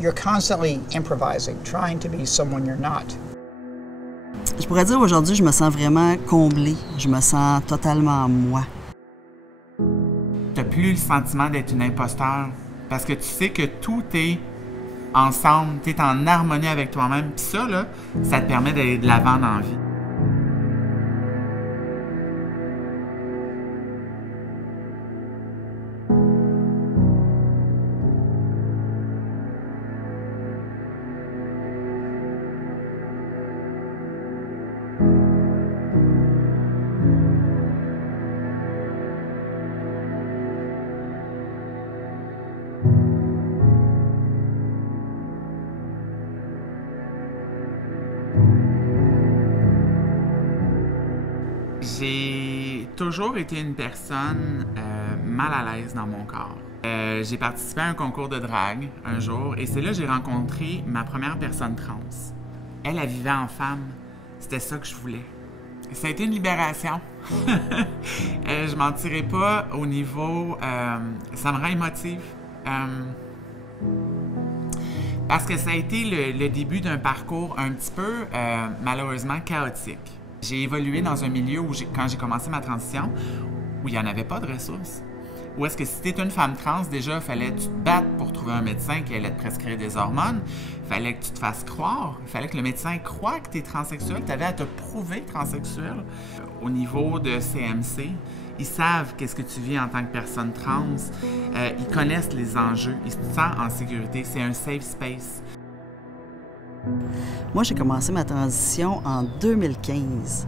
You're constantly improvising, trying to be someone you're not. Je pourrais dire aujourd'hui, je me sens vraiment comblée. Je me sens totalement moi. Tu n'as plus le sentiment d'être une imposteur parce que tu sais que tout est ensemble, tu es en harmonie avec toi-même. Puis ça, là, ça te permet d'aller de l'avant dans la vie. J'ai toujours été une personne mal à l'aise dans mon corps. J'ai participé à un concours de drague un jour et c'est là que j'ai rencontré ma première personne trans. Elle vivait en femme. C'était ça que je voulais. Ça a été une libération. Je mentirais pas au niveau... ça me rend émotive. Parce que ça a été le début d'un parcours un petit peu, malheureusement, chaotique. J'ai évolué dans un milieu où, quand j'ai commencé ma transition, où il n'y en avait pas de ressources. Où est-ce que si tu es une femme trans, déjà, il fallait que tu te battes pour trouver un médecin qui allait te prescrire des hormones. Il fallait que tu te fasses croire. Il fallait que le médecin croie que tu es transsexuel. Tu avais à te prouver transsexuel. Au niveau de CMC, ils savent qu'est-ce que tu vis en tant que personne trans. Ils connaissent les enjeux. Ils se sentent en sécurité. C'est un safe space. Moi, j'ai commencé ma transition en 2015.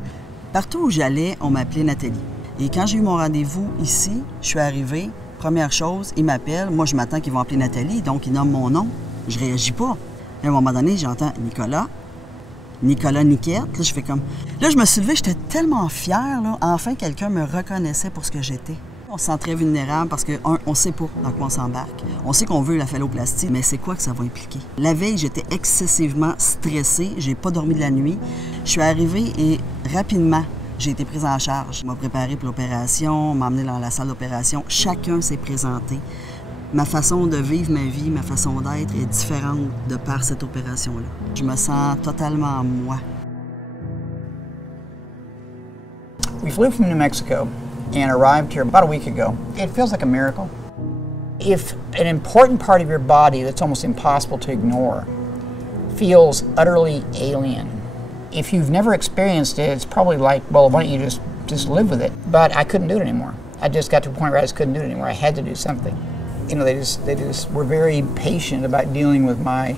Partout où j'allais, on m'appelait Nathalie. Et quand j'ai eu mon rendez-vous ici, je suis arrivée, première chose, ils m'appellent. Moi, je m'attends qu'ils vont appeler Nathalie, donc ils nomment mon nom. Je réagis pas. À un moment donné, j'entends Nicolas Niquette. Là, je fais comme... Là, je me suis levée, j'étais tellement fière, là. Enfin, quelqu'un me reconnaissait pour ce que j'étais. On se sent très vulnérable parce qu'on ne sait pas dans quoi on s'embarque. On sait qu'on veut la phalloplastie, mais c'est quoi que ça va impliquer? La veille, j'étais excessivement stressée. J'ai pas dormi de la nuit. Je suis arrivée et rapidement, j'ai été prise en charge. On m'a préparée pour l'opération, on m'a emmenée dans la salle d'opération. Chacun s'est présenté. Ma façon de vivre ma vie, ma façon d'être est différente de par cette opération-là. Je me sens totalement moi. We flew from New Mexico and arrived here about a week ago. It feels like a miracle. If an important part of your body that's almost impossible to ignore feels utterly alien, if you've never experienced it, it's probably like, well, why don't you just live with it? But I couldn't do it anymore. I just got to a point where I just couldn't do it anymore. I had to do something. You know, they just were very patient about dealing with my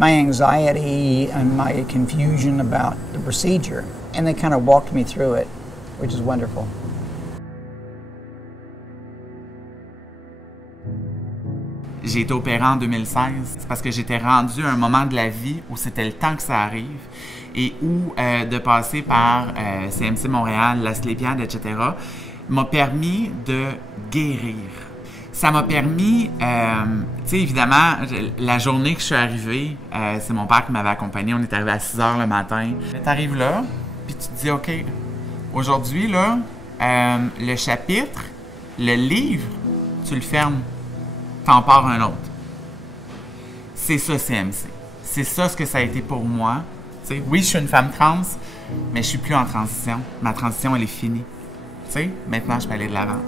anxiety and my confusion about the procedure. And they kind of walked me through it, which is wonderful. J'ai été opérée en 2016. C'est parce que j'étais rendue à un moment de la vie où c'était le temps que ça arrive et où de passer par CMC Montréal, la Asclépiade, etc., m'a permis de guérir. Ça m'a permis, tu sais, évidemment, la journée que je suis arrivée, c'est mon père qui m'avait accompagné. On est arrivé à 6 h le matin. Tu arrives là, puis tu te dis, OK, aujourd'hui, là, le chapitre, le livre, tu le fermes. T'en pars un autre. C'est ça, CMC. C'est ça ce que ça a été pour moi. T'sais, oui, je suis une femme trans, mais je suis plus en transition. Ma transition, elle est finie. T'sais, maintenant, je peux aller de l'avant.